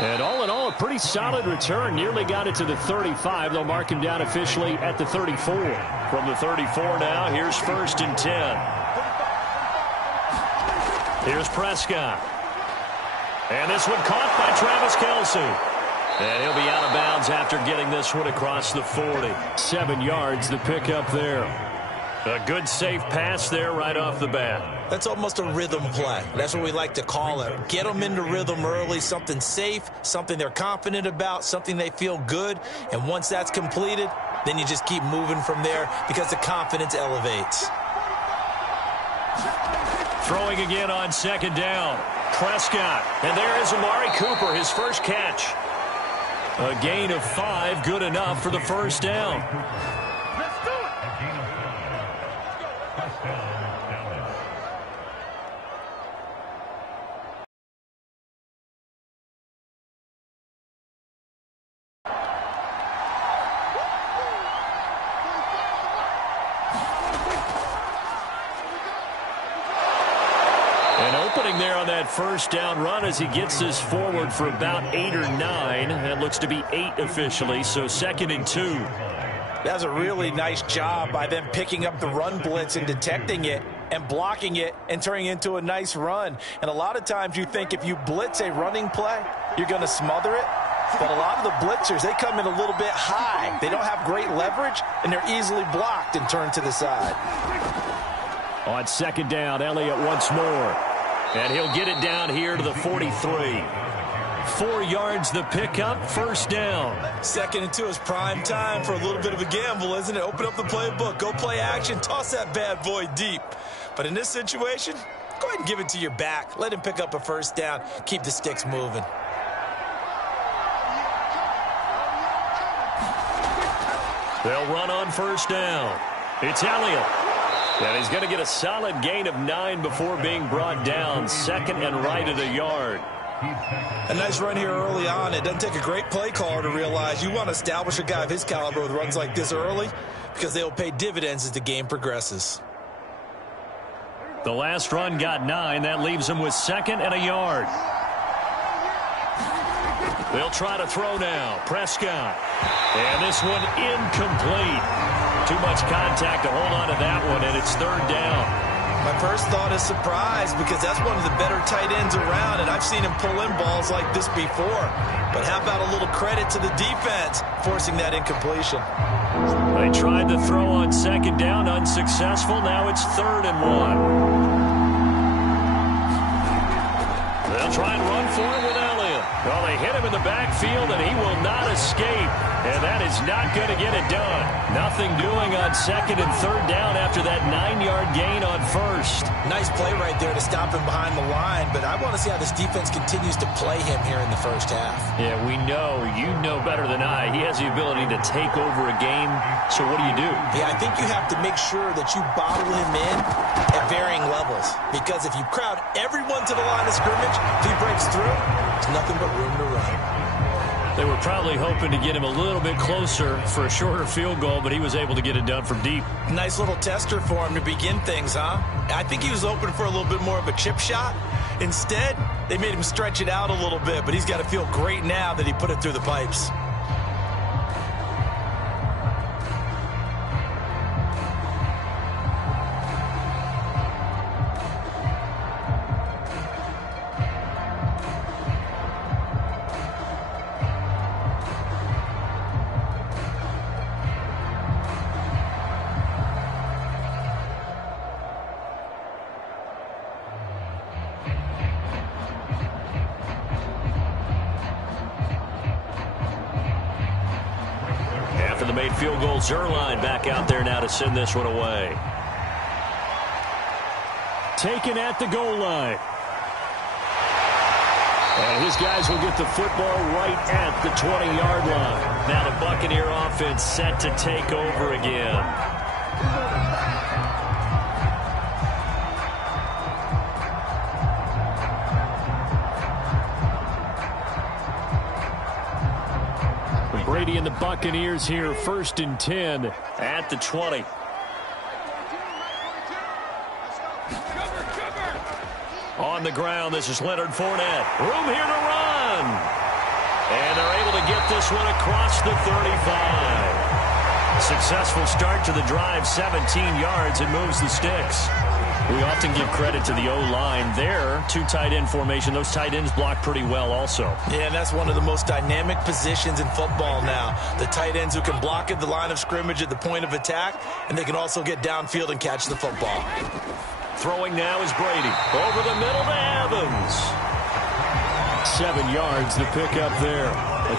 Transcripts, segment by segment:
And all in all, a pretty solid return. Nearly got it to the 35. They'll mark him down officially at the 34. From the 34 now, here's 1st and 10. Here's Prescott. And this one caught by Travis Kelce. And he'll be out of bounds after getting this one across the 40. 7 yards, the pickup there. A good safe pass there right off the bat. That's almost a rhythm play. That's what we like to call it. Get them into rhythm early, something safe, something they're confident about, something they feel good. And once that's completed, then you just keep moving from there because the confidence elevates. Throwing again on 2nd down. Prescott. And there is Amari Cooper, his first catch. A gain of 5, good enough for the 1st down. There on that 1st down run as he gets this forward for about 8 or 9. That looks to be 8 officially, so 2nd and 2. That's a really nice job by them picking up the run blitz and detecting it and blocking it and turning it into a nice run. And a lot of times you think if you blitz a running play, you're going to smother it. But a lot of the blitzers, they come in a little bit high. They don't have great leverage, and they're easily blocked and turned to the side. On 2nd down, Elliott once more. And he'll get it down here to the 43. 4 yards the pickup, 1st down. 2nd and 2 is prime time for a little bit of a gamble, isn't it? Open up the playbook, go play action, toss that bad boy deep. But in this situation, go ahead and give it to your back. Let him pick up a 1st down. Keep the sticks moving. They'll run on 1st down. It's Elliott. And he's going to get a solid gain of 9 before being brought down. 2nd and right at a yard. A nice run here early on. It doesn't take a great play caller to realize you want to establish a guy of his caliber with runs like this early because they'll pay dividends as the game progresses. The last run got 9. That leaves him with 2nd and a yard. They'll try to throw now. Prescott. And this one incomplete. Too much contact to hold on to that one, and it's 3rd down. My first thought is surprise because that's one of the better tight ends around, and I've seen him pull in balls like this before. But how about a little credit to the defense forcing that incompletion? They tried to throw on 2nd down, unsuccessful. Now it's 3rd and 1. They'll try and run for it with Elliott. Well, they hit him in the backfield, and he will not escape. And that is not going to get it done. Nothing doing on 2nd and 3rd down after that 9-yard gain on 1st. Nice play right there to stop him behind the line, but I want to see how this defense continues to play him here in the 1st half. Yeah, we know. You know better than I. He has the ability to take over a game. So what do? Yeah, I think you have to make sure that you bottle him in at varying levels. Because if you crowd everyone to the line of scrimmage, if he breaks through, there's nothing but room to run. They were probably hoping to get him a little bit closer for a shorter field goal, but he was able to get it done from deep. Nice little tester for him to begin things, huh? I think he was hoping for a little bit more of a chip shot. Instead, they made him stretch it out a little bit, but he's got to feel great now that he put it through the pipes. After the made field goal, Zerline back out there now to send this one away. Taken at the goal line. And his guys will get the football right at the 20-yard line. Now the Buccaneer offense set to take over again. Brady and the Buccaneers here, 1st and 10 at the 20. On the ground, this is Leonard Fournette. Room here to run. And they're able to get this one across the 35. Successful start to the drive, 17 yards, and moves the sticks. We often give credit to the O-line there. Two tight end formation. Those tight ends block pretty well also. Yeah, and that's one of the most dynamic positions in football now. The tight ends who can block at the line of scrimmage at the point of attack, and they can also get downfield and catch the football. Throwing now is Brady. Over the middle to Evans. 7 yards, the pickup there.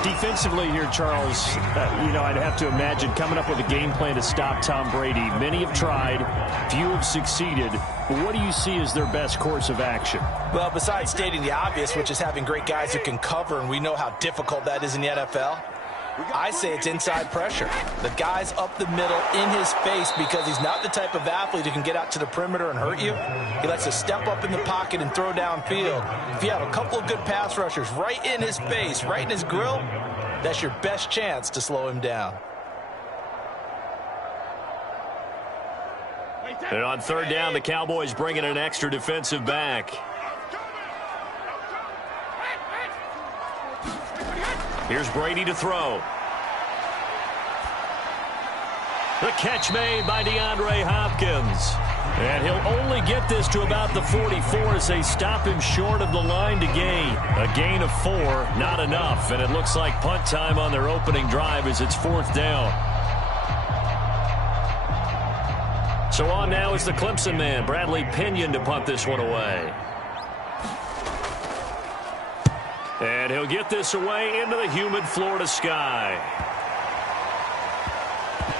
Defensively here, Charles, I'd have to imagine coming up with a game plan to stop Tom Brady. Many have tried, few have succeeded. But what do you see as their best course of action? Well, besides stating the obvious, which is having great guys who can cover, and we know how difficult that is in the NFL, I say it's inside pressure. The guy's up the middle in his face because he's not the type of athlete who can get out to the perimeter and hurt you. He likes to step up in the pocket and throw downfield. If you have a couple of good pass rushers right in his face, right in his grill, that's your best chance to slow him down. And on third down, the Cowboys bring in an extra defensive back. Here's Brady to throw. The catch made by DeAndre Hopkins. And he'll only get this to about the 44 as they stop him short of the line to gain. A gain of 4, not enough. And it looks like punt time on their opening drive as it's fourth down. So on now is the Clemson man, Bradley Pinion, to punt this one away. And he'll get this away into the humid Florida sky.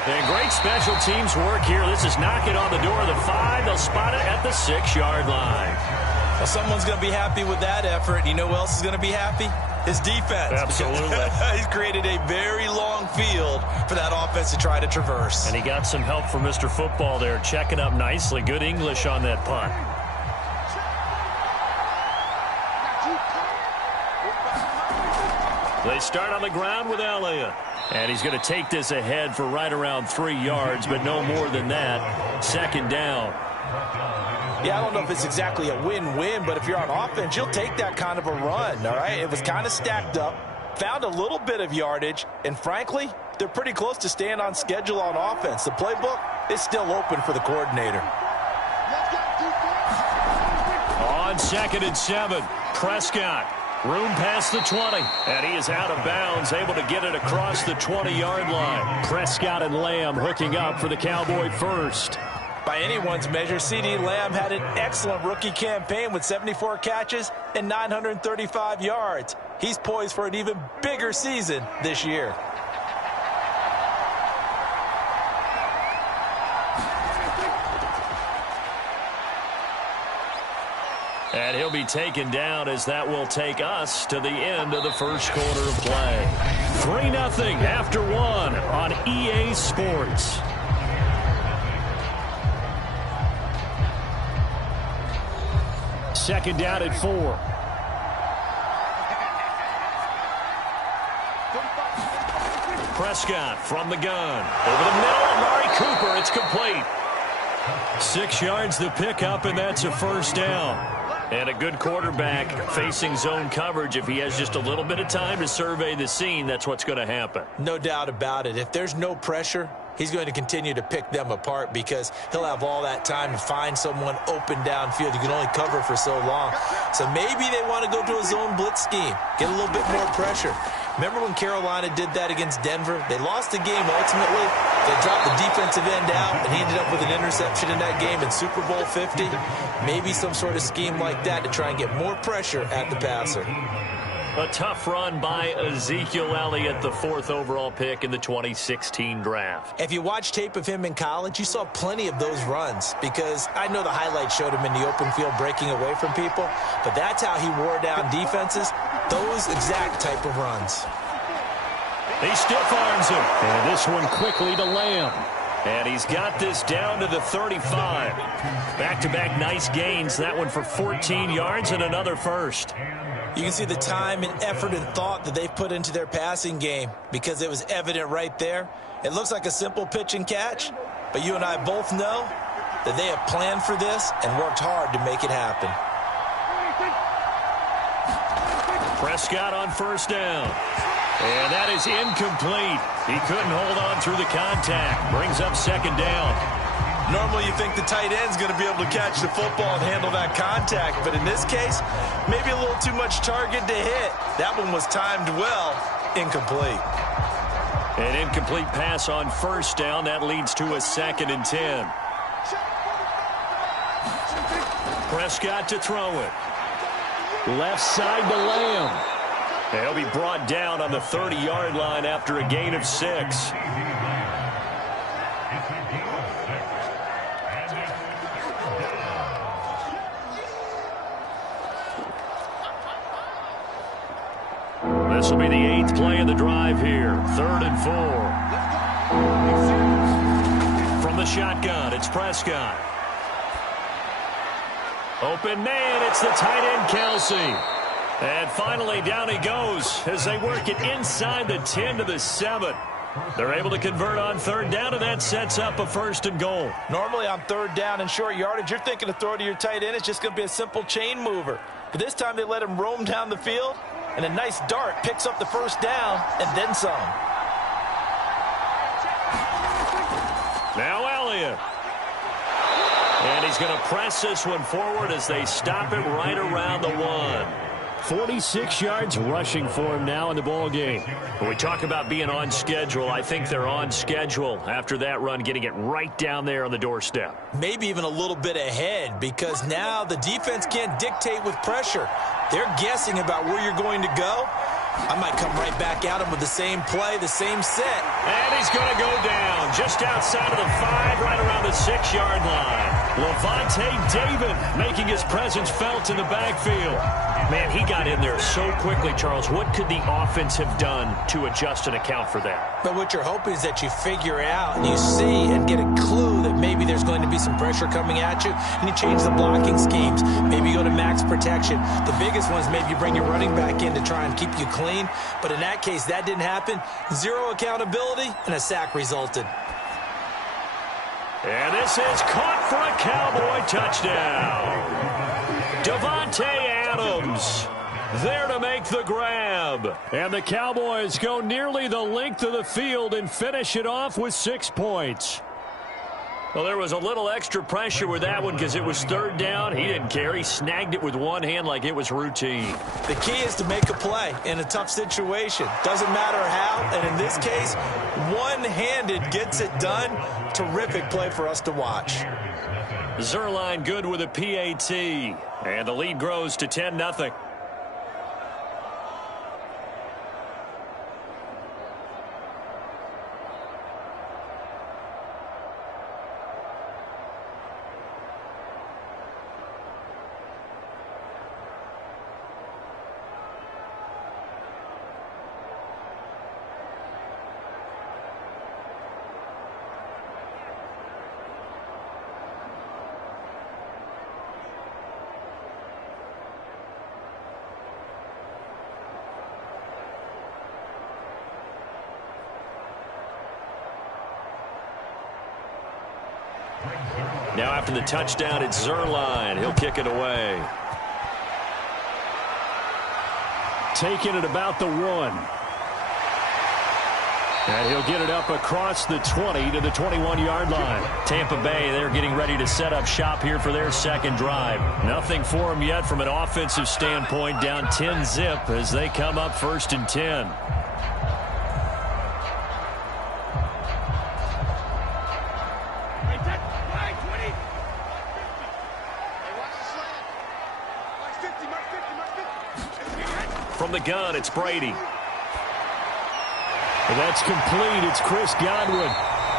And great special teams work here. This is knocking on the door of the 5. They'll spot it at the 6-yard line. Well, someone's going to be happy with that effort. You know who else is going to be happy? His defense. Absolutely. He's created a very long field for that offense to try to traverse. And he got some help from Mr. Football there, checking up nicely. Good English on that punt. They start on the ground with Elliott. And he's going to take this ahead for right around 3 yards, but no more than that. Second down. Yeah, I don't know if it's exactly a win-win, but if you're on offense, you'll take that kind of a run, all right? It was kind of stacked up, found a little bit of yardage, and frankly, they're pretty close to staying on schedule on offense. The playbook is still open for the coordinator. On 2nd and 7, Prescott. Room past the 20, and he is out of bounds, able to get it across the 20-yard line. Prescott and Lamb hooking up for the Cowboy first. By anyone's measure, CeeDee Lamb had an excellent rookie campaign with 74 catches and 935 yards. He's poised for an even bigger season this year. And he'll be taken down as that will take us to the end of the first quarter of play. 3-0 after 1 on EA Sports. Second down at 4. Prescott from the gun. Over the middle, Amari Cooper. It's complete. 6 yards the pickup, and that's a first down. And a good quarterback facing zone coverage. If he has just a little bit of time to survey the scene, that's what's going to happen. No doubt about it. If there's no pressure, he's going to continue to pick them apart because he'll have all that time to find someone open downfield. You can only cover for so long. So maybe they want to go to a zone blitz scheme, get a little bit more pressure. Remember when Carolina did that against Denver? They lost the game ultimately. They dropped the defensive end out, and he ended up with an interception in that game in Super Bowl 50. Maybe some sort of scheme like that to try and get more pressure at the passer. A tough run by Ezekiel Elliott, the 4th overall pick in the 2016 draft. If you watch tape of him in college, you saw plenty of those runs because I know the highlights showed him in the open field breaking away from people, but that's how he wore down defenses, those exact type of runs. He stiff arms him. And this one quickly to Lamb. And he's got this down to the 35. Back-to-back nice gains. That one for 14 yards and another first. You can see the time and effort and thought that they've put into their passing game because it was evident right there. It looks like a simple pitch and catch, but you and I both know that they have planned for this and worked hard to make it happen. Prescott on first down. And that is incomplete. He couldn't hold on through the contact. Brings up second down. Normally you think the tight end's going to be able to catch the football and handle that contact, but in this case, maybe a little too much target to hit. That one was timed well. Incomplete. An incomplete pass on first down. That leads to a 2nd and 10. Prescott to throw it. Left side to Lamb. He'll be brought down on the 30-yard line after a gain of 6. This will be the 8th play of the drive here. 3rd and 4. From the shotgun, it's Prescott. Open man, it's the tight end, Kelsey. And finally, down he goes as they work it inside the 10 to the 7. They're able to convert on 3rd down, and that sets up a 1st and goal. Normally on 3rd down and short yardage, you're thinking to throw to your tight end. It's just going to be a simple chain mover. But this time they let him roam down the field, and a nice dart picks up the 1st down and then some. Now Elliott. And he's going to press this one forward as they stop it right around the 1. 46 yards rushing for him now in the ball game. When we talk about being on schedule, I think they're on schedule after that run, getting it right down there on the doorstep. Maybe even a little bit ahead, because now the defense can't dictate with pressure. They're guessing about where you're going to go. I might come right back at him with the same play, the same set. And he's going to go down just outside of the 5, right around the 6-yard line. Levante David making his presence felt in the backfield. Man, he got in there so quickly, Charles. What could the offense have done to adjust and account for that? But what you're hoping is that you figure out and you see and get a clue that maybe there's going to be some pressure coming at you, and you change the blocking schemes. Maybe you go to max protection. The biggest one is maybe you bring your running back in to try and keep you clean. But in that case, that didn't happen. 0 accountability, and a sack resulted. And this is caught for a Cowboy touchdown. Davante Adams there to make the grab. And the Cowboys go nearly the length of the field and finish it off with 6 points. Well, there was a little extra pressure with that one because it was 3rd down. He didn't care. He snagged it with one hand like it was routine. The key is to make a play in a tough situation. Doesn't matter how, and in this case, one-handed gets it done. Terrific play for us to watch. Zerline good with a PAT, and the lead grows to 10-0. Now after the touchdown, it's Zerline. He'll kick it away. Taking it about the 1. And he'll get it up across the 20 to the 21-yard line. Tampa Bay, they're getting ready to set up shop here for their second drive. Nothing for them yet from an offensive standpoint. Down 10-zip as they come up 1st and 10. From the gun, it's Brady. And that's complete. It's Chris Godwin.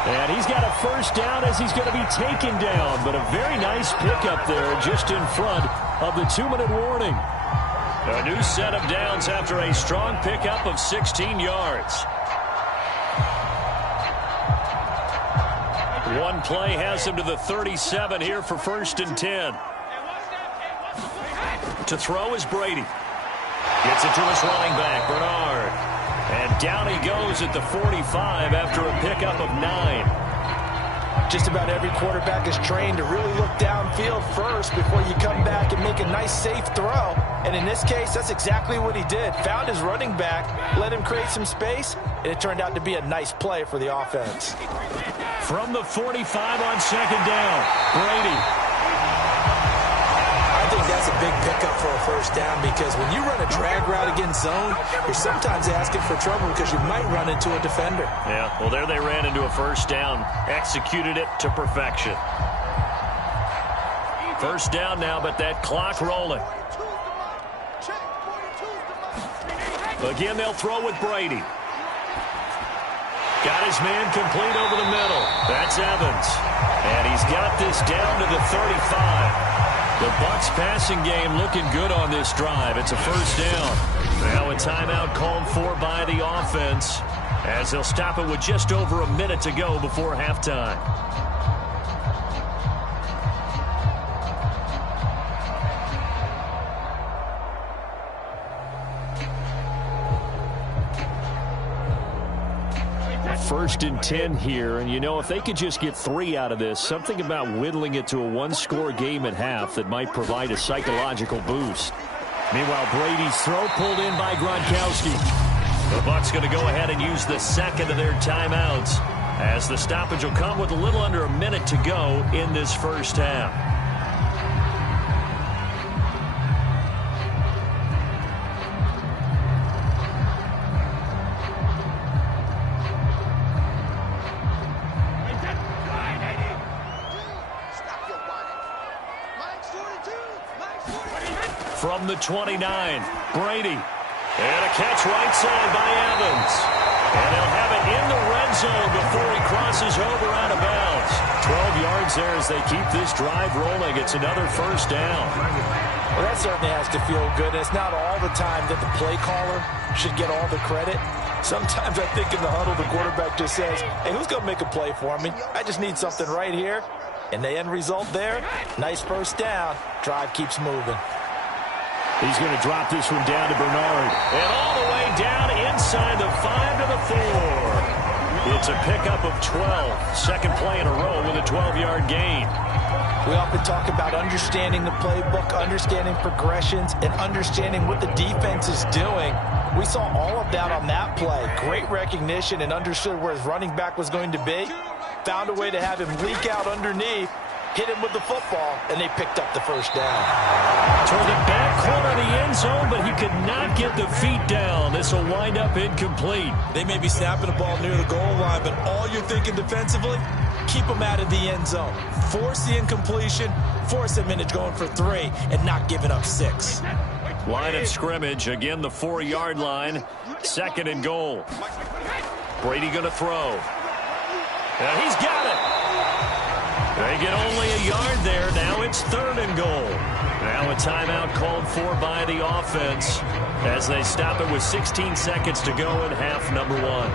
And he's got a 1st down as he's going to be taken down. But a very nice pickup there just in front of the 2-minute warning. A new set of downs after a strong pickup of 16 yards. One play has him to the 37 here for 1st and 10. To throw is Brady. Gets it to his running back, Bernard. And down he goes at the 45 after a pickup of 9. Just about every quarterback is trained to really look downfield first before you come back and make a nice, safe throw. And in this case, that's exactly what he did. Found his running back, let him create some space, and it turned out to be a nice play for the offense. From the 45 on second down, Brady. I think that's a big pickup for a first down because when you run a drag route against zone, you're sometimes asking for trouble because you might run into a defender. Yeah, well, there they ran into a first down, executed it to perfection. First down now, but that clock rolling. Again, they'll throw with Brady. Got his man complete over the middle. That's Evans. And he's got this down to the 35. The Bucs passing game looking good on this drive. It's a first down. Now a timeout called for by the offense as they'll stop it with just over a minute to go before halftime. First and 10 here, and you know, if they could just get 3 out of this, something about whittling it to a one-score game at half that might provide a psychological boost. Meanwhile, Brady's throw pulled in by Gronkowski. The Bucs going to go ahead and use the second of their timeouts as the stoppage will come with a little under a minute to go in this first half. From the 29, Brady. And a catch right side by Evans. And they'll have it in the red zone before he crosses over out of bounds. 12 yards there as they keep this drive rolling. It's another first down. Well, that certainly has to feel good. It's not all the time that the play caller should get all the credit. Sometimes I think in the huddle, the quarterback just says, hey, who's going to make a play for me? I just need something right here. And the end result there, nice first down. Drive keeps moving. He's going to drop this one down to Bernard. And all the way down inside the 5 to the 4. It's a pickup of 12. Second play in a row with a 12-yard gain. We often talk about understanding the playbook, understanding progressions, and understanding what the defense is doing. We saw all of that on that play. Great recognition and understood where his running back was going to be. Found a way to have him leak out underneath. Hit him with the football, and they picked up the first down. Toward the back corner of the end zone, but he could not get the feet down. This will wind up incomplete. They may be snapping the ball near the goal line, but all you're thinking defensively, keep them out of the end zone. Force the incompletion, force them into going for 3, and not giving up 6. Line of scrimmage, again the 4-yard line. Second and goal. Brady going to throw. And he's got it. They get only a yard there. Now it's third and goal. Now a timeout called for by the offense as they stop it with 16 seconds to go in half number 1.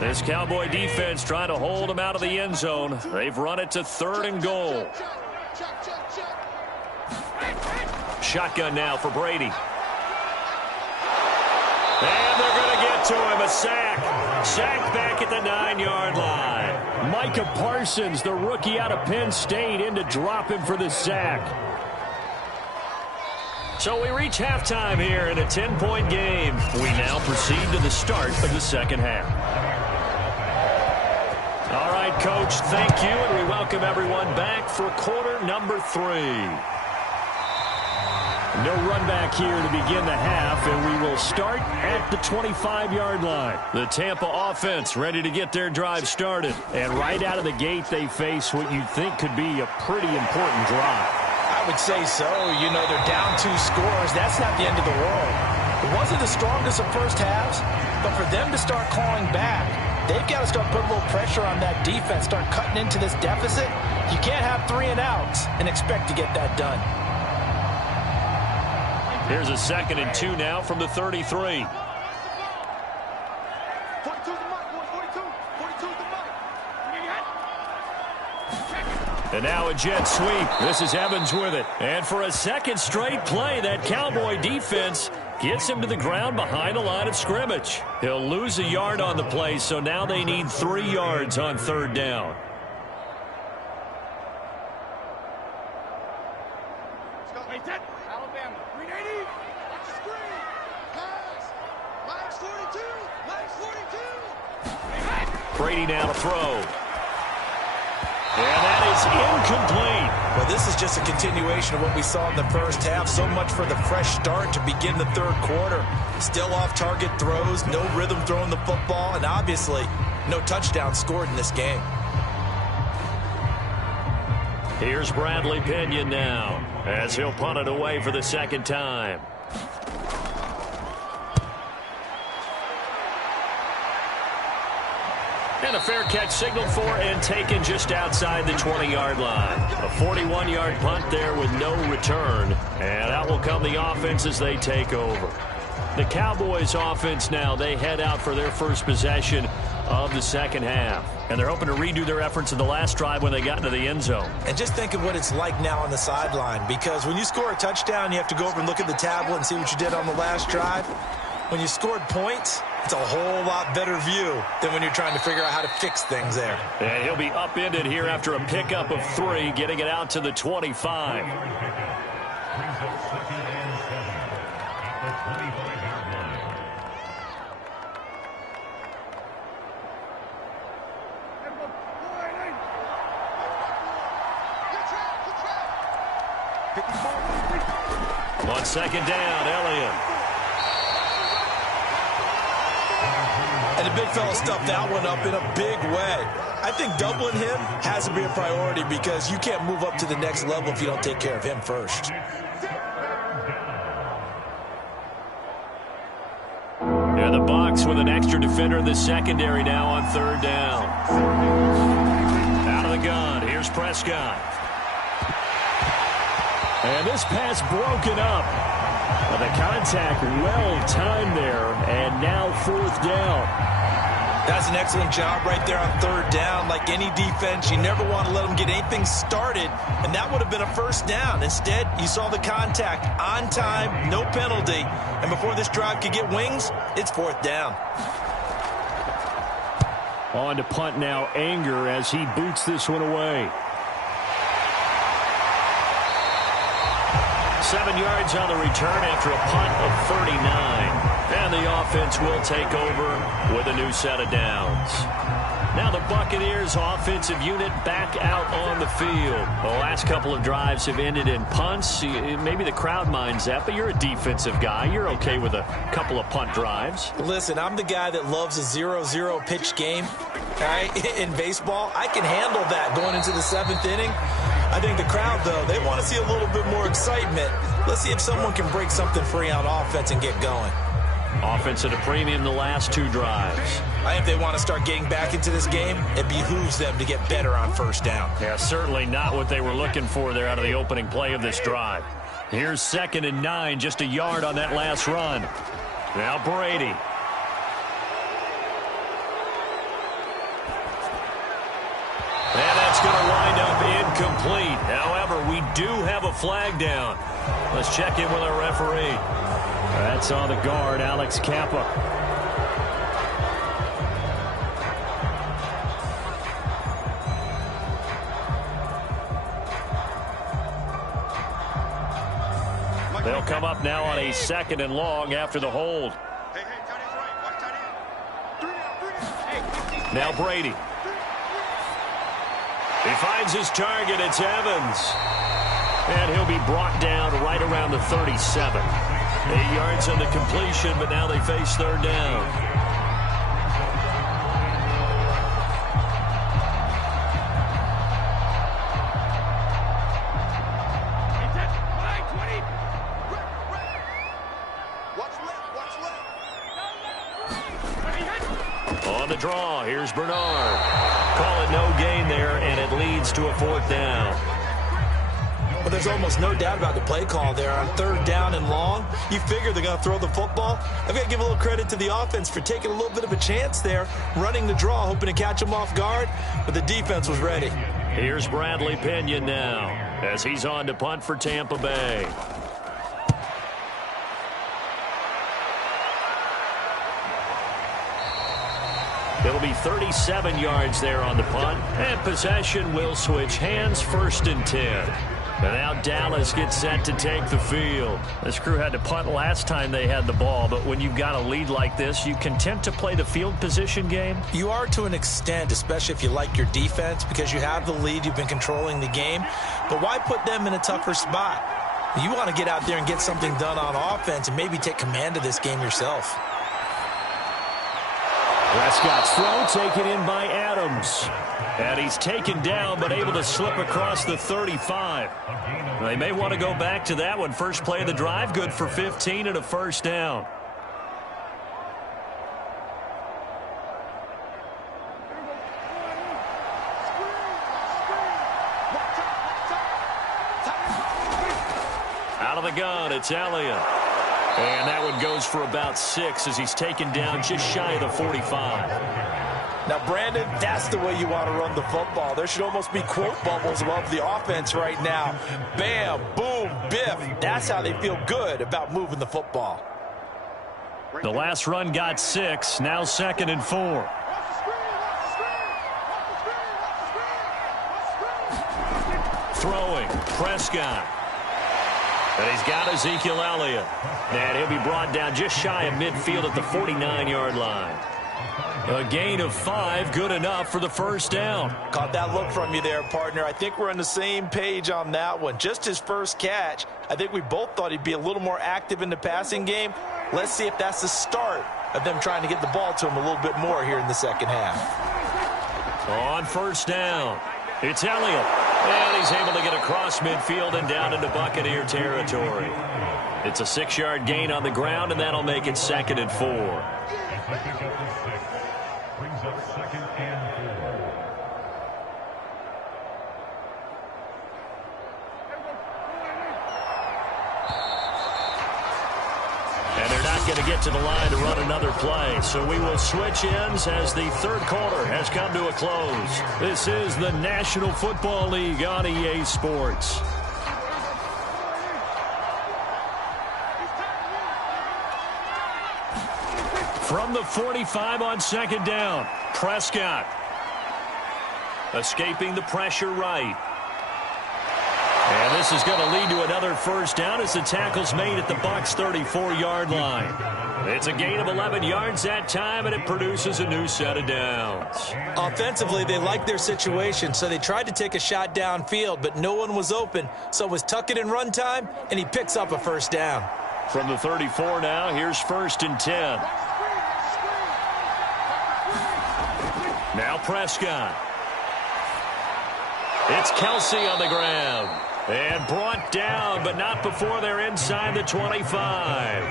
This Cowboy defense trying to hold them out of the end zone. They've run it to third and goal. Shotgun now for Brady. And they're going to get to him. A sack. Sacked back at the 9-yard line. Micah Parsons, the rookie out of Penn State, in to drop him for the sack. So we reach halftime here in a 10-point game. We now proceed to the start of the second half. All right, Coach, thank you, and we welcome everyone back for quarter number 3. No run back here to begin the half, and we will start at the 25-yard line. The Tampa offense ready to get their drive started. And right out of the gate, they face what you'd think could be a pretty important drive. I would say so. You know, they're down 2 scores. That's not the end of the world. It wasn't the strongest of first halves, but for them to start clawing back, they've got to start putting a little pressure on that defense, start cutting into this deficit. You can't have 3 and outs and expect to get that done. Here's a 2nd and 2 now from the 33. And now a jet sweep. This is Evans with it. And for a second straight play, that Cowboy defense gets him to the ground behind the line of scrimmage. He'll lose a yard on the play, so now they need 3 yards on third down. Alabama, 380. Screen. Pass. Max 42. Max 42. Brady now to throw. And that is incomplete. Well, this is just a continuation of what we saw in the first half. So much for the fresh start to begin the third quarter. Still off-target throws, no rhythm throwing the football, and obviously no touchdown scored in this game. Here's Bradley Pinion now as he'll punt it away for the second time. And a fair catch signaled for and taken just outside the 20-yard line. A 41-yard punt there with no return. And out will come the offense as they take over. The Cowboys offense now, they head out for their first possession of the second half. And they're hoping to redo their efforts in the last drive when they got into the end zone. And just think of what it's like now on the sideline, because when you score a touchdown, you have to go over and look at the tablet and see what you did on the last drive. When you scored points, it's a whole lot better view than when you're trying to figure out how to fix things there. And he'll be upended here after a pickup of 3, getting it out to the 25. On second down, Elliott. And the big fella stuffed that one up in a big way. I think doubling him has to be a priority because you can't move up to the next level if you don't take care of him first. And the box with an extra defender in the secondary now on third down. Out of the gun, here's Prescott. And this pass broken up. The contact well timed there, and now fourth down. That's an excellent job right there on third down. Like any defense, you never want to let them get anything started, and that would have been a first down. Instead, you saw the contact on time, no penalty, and before this drive could get wings, it's fourth down. On to punt now, Anger, as he boots this one away. 7 yards on the return after a punt of 39. And the offense will take over with a new set of downs. Now the Buccaneers offensive unit back out on the field. The last couple of drives have ended in punts. Maybe the crowd minds that, but you're a defensive guy. You're okay with a couple of punt drives. Listen, I'm the guy that loves a 0-0 pitch game. All right? In baseball, I can handle that going into the 7th inning. I think the crowd, though, they want to see a little bit more excitement. Let's see if someone can break something free on offense and get going. Offense at a premium the last 2 drives. I think if they want to start getting back into this game, it behooves them to get better on first down. Yeah, certainly not what they were looking for there out of the opening play of this drive. Here's 2nd and 9, just a yard on that last run. Now Brady. And that's going to wind up incomplete. However, we do have a flag down. Let's check in with our referee. That's on the guard, Alex Kappa. They'll come up now on a 2nd and long after the hold. Now Brady. He finds his target. It's Evans. And he'll be brought down right around the 37. 8 yards on the completion, but now they face third down. On the draw, here's Bernard. Call it no gain there, and it leads to a 4th down. Well, there's almost no doubt about the play call there on third down and long. You figure they're going to throw the football. I've got to give a little credit to the offense for taking a little bit of a chance there, running the draw, hoping to catch them off guard, but the defense was ready. Here's Bradley Pinion now as he's on to punt for Tampa Bay. It'll be 37 yards there on the punt, and possession will switch hands, 1st and 10. And now Dallas gets set to take the field. This crew had to punt last time they had the ball, but when you've got a lead like this, you content to play the field position game? You are to an extent, especially if you like your defense, because you have the lead, you've been controlling the game. But why put them in a tougher spot? You want to get out there and get something done on offense and maybe take command of this game yourself. Prescott's throw taken in by Adams. And he's taken down but able to slip across the 35. They may want to go back to that one. First play of the drive, good for 15 and a 1st down. Out of the gun, it's Elliott. And that one goes for about 6 as he's taken down just shy of the 45. Now, Brandon, that's the way you want to run the football. There should almost be quote bubbles above the offense right now. Bam, boom, biff. That's how they feel good about moving the football. The last run got 6. Now 2nd and 4. Throwing, Prescott. And he's got Ezekiel Elliott. And he'll be brought down just shy of midfield at the 49-yard line. A gain of 5, good enough for the 1st down. Caught that look from you there, partner. I think we're on the same page on that one. Just his first catch. I think we both thought he'd be a little more active in the passing game. Let's see if that's the start of them trying to get the ball to him a little bit more here in the second half. On 1st down, it's Elliott. And he's able to get across midfield and down into Buccaneer territory. It's a 6-yard gain on the ground, and that'll make it 2nd and 4. Brings up 2nd and 4. And they're not going to get to the line to run another play. So we will switch ends as the 3rd quarter has come to a close. This is the National Football League on EA Sports. From the 45 on 2nd down, Prescott escaping the pressure right. And this is going to lead to another 1st down as the tackle's made at the Bucs 34-yard line. It's a gain of 11 yards that time, and it produces a new set of downs. Offensively, they liked their situation, so they tried to take a shot downfield, but no one was open. So it was tuck it in run time, and he picks up a 1st down. From the 34 now, here's 1st and 10. Now Prescott. It's Kelsey on the ground. And brought down, but not before they're inside the 25.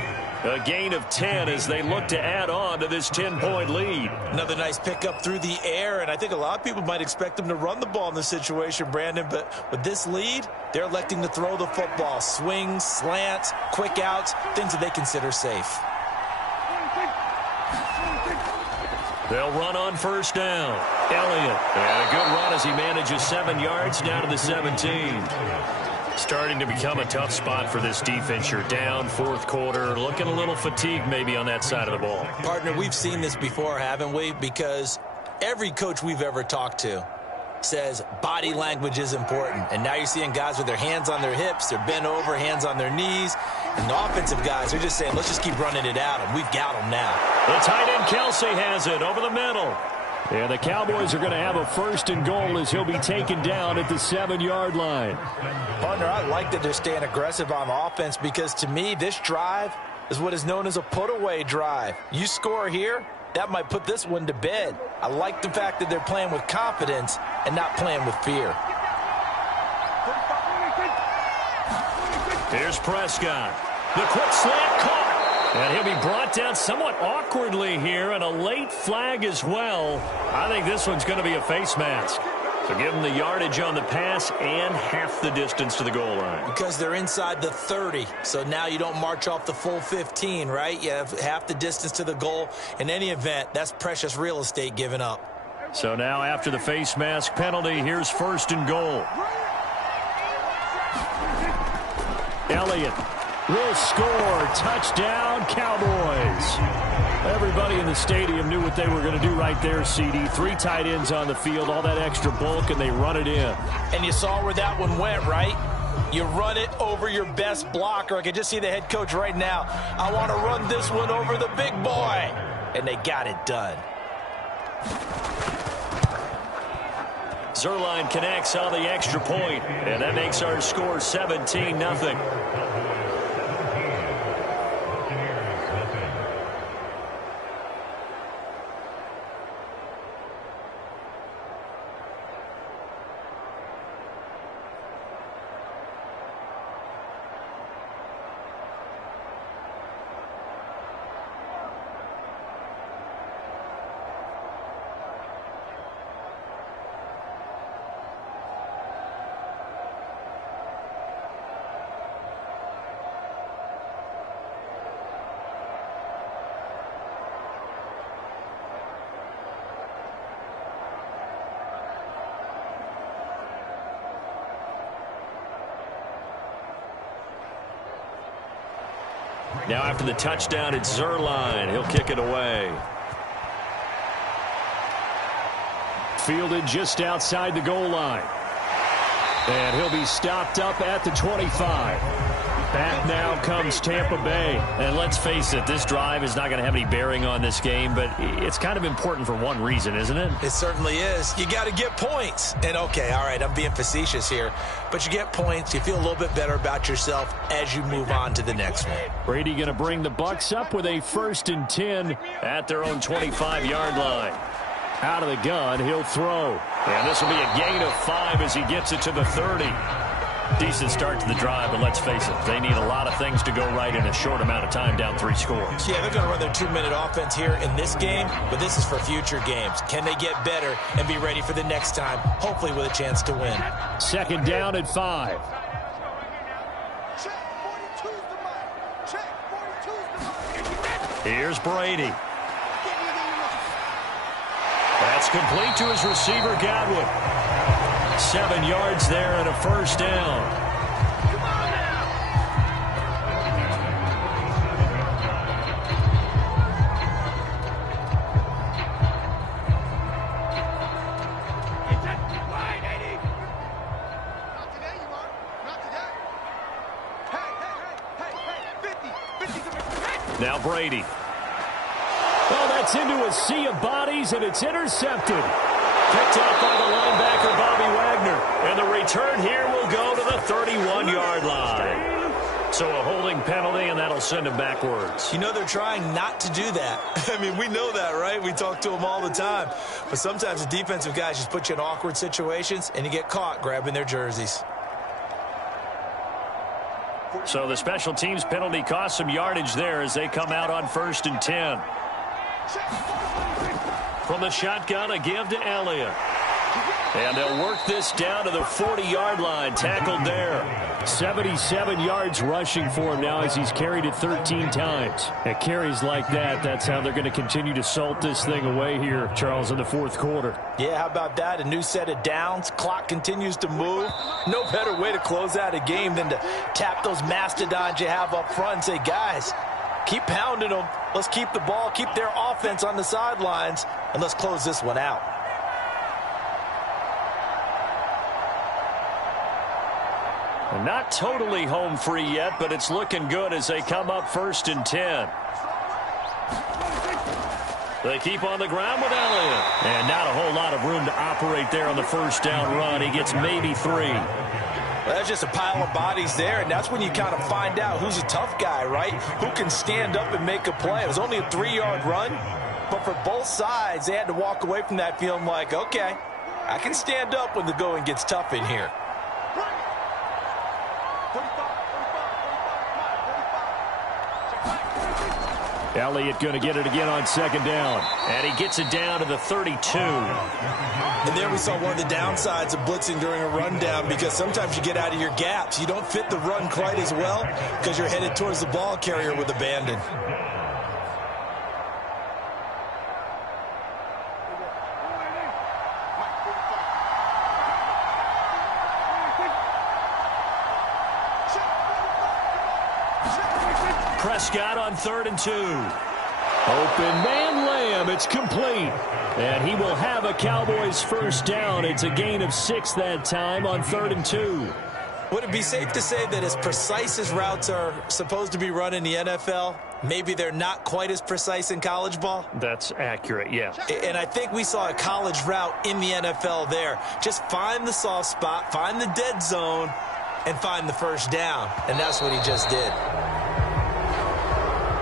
A gain of 10 as they look to add on to this 10-point lead. Another nice pickup through the air, and I think a lot of people might expect them to run the ball in this situation, Brandon, but with this lead, they're electing to throw the football. Swings, slants, quick outs, things that they consider safe. They'll run on 1st down. Elliott. And a good run as he manages 7 yards down to the 17. Starting to become a tough spot for this defense. You're down 4th quarter. Looking a little fatigued maybe on that side of the ball. Partner, we've seen this before, haven't we? Because every coach we've ever talked to says body language is important. And now you're seeing guys with their hands on their hips, they're bent over, hands on their knees. And the offensive guys are just saying, let's just keep running it out, and we've got them now. The tight end Kelsey has it over the middle. And the Cowboys are going to have a 1st and goal as he'll be taken down at the 7-yard line. Partner, I like that they're staying aggressive on offense because to me, this drive is what is known as a put-away drive. You score here, that might put this one to bed. I like the fact that they're playing with confidence and not playing with fear. Here's Prescott. The quick slant caught. And he'll be brought down somewhat awkwardly here, and a late flag as well. I think this one's going to be a face mask. So give them the yardage on the pass and half the distance to the goal line. Because they're inside the 30, so now you don't march off the full 15, right? You have half the distance to the goal. In any event, that's precious real estate given up. So now after the face mask penalty, here's 1st and goal. Elliott will score. Touchdown, Cowboys. Everybody in the stadium knew what they were going to do right there, CD. 3 tight ends on the field, all that extra bulk, and they run it in. And you saw where that one went, right? You run it over your best blocker. I can just see the head coach right now. I want to run this one over the big boy. And they got it done. Zerline connects on the extra point, and that makes our score 17-0. Now after the touchdown, it's Zerline. He'll kick it away. Fielded just outside the goal line. And he'll be stopped up at the 25. Back now comes Tampa Bay. And let's face it, this drive is not going to have any bearing on this game, but it's kind of important for one reason, isn't it? It certainly is. You got to get points. And okay, all right, I'm being facetious here, but you get points. You feel a little bit better about yourself as you move on to the next one. Brady going to bring the Bucs up with a 1st and 10 at their own 25-yard line. Out of the gun, he'll throw. And this will be a gain of 5 as he gets it to the 30. Decent start to the drive, but let's face it, they need a lot of things to go right in a short amount of time, down 3 scores. Yeah, they're going to run their 2-minute offense here in this game, but this is for future games. Can they get better and be ready for the next time, hopefully with a chance to win? 2nd down at 5. Here's Brady. That's complete to his receiver, Godwin. 7 yards there and a 1st down. Now Brady. Oh, that's into a sea of bodies, and it's intercepted. Picked up by the linebacker, Bobby Wagner. And the return here will go to the 31-yard line. So a holding penalty, and that'll send him backwards. You know they're trying not to do that. I mean, we know that, right? We talk to them all the time. But sometimes the defensive guys just put you in awkward situations, and you get caught grabbing their jerseys. So the special teams penalty cost some yardage there as they come out on 1st and 10. From the shotgun, a give to Elliott. And they'll work this down to the 40-yard line, tackled there. 77 yards rushing for him now as he's carried it 13 times. At carries like that, that's how they're going to continue to salt this thing away here, Charles, in the 4th quarter. Yeah, how about that? A new set of downs. Clock continues to move. No better way to close out a game than to tap those mastodons you have up front and say, guys, keep pounding them. Let's keep the ball, keep their offense on the sidelines, and let's close this one out. Not totally home free yet, but it's looking good as they come up 1st and 10. They keep on the ground with Elliott. And not a whole lot of room to operate there on the 1st down run. He gets maybe 3. Well, that's just a pile of bodies there, and that's when you kind of find out who's a tough guy, right? Who can stand up and make a play. It was only a 3-yard run, but for both sides, they had to walk away from that feeling like, okay, I can stand up when the going gets tough in here. Elliott going to get it again on 2nd down. And he gets it down to the 32. And there we saw one of the downsides of blitzing during a rundown, because sometimes you get out of your gaps. You don't fit the run quite as well because you're headed towards the ball carrier with abandon. Prescott on 3rd and 2. Open man Lamb. It's complete. And he will have a Cowboys first down. It's a gain of 6 that time on 3rd and 2. Would it be safe to say that as precise as routes are supposed to be run in the NFL, maybe they're not quite as precise in college ball? That's accurate, yeah. And I think we saw a college route in the NFL there. Just find the soft spot, find the dead zone, and find the first down. And that's what he just did.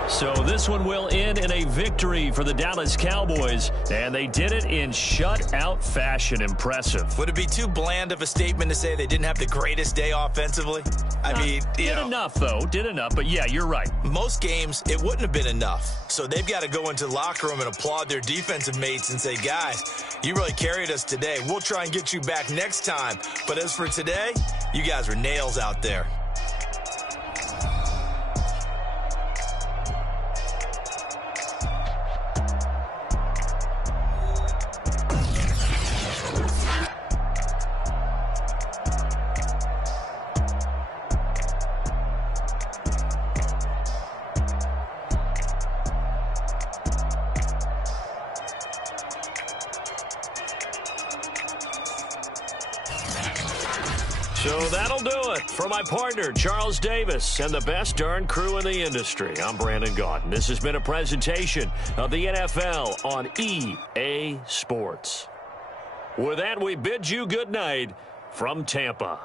So this one will end in a victory for the Dallas Cowboys, and they did it in shutout fashion. Impressive. Would it be too bland of a statement to say they didn't have the greatest day offensively? I mean, did enough, though. Did enough, but yeah, you're right. Most games, it wouldn't have been enough. So they've got to go into the locker room and applaud their defensive mates and say, guys, you really carried us today. We'll try and get you back next time. But as for today, you guys were nails out there. So that'll do it for my partner, Charles Davis, and the best darn crew in the industry. I'm Brandon Gaudin. This has been a presentation of the NFL on EA Sports. With that, we bid you good night from Tampa.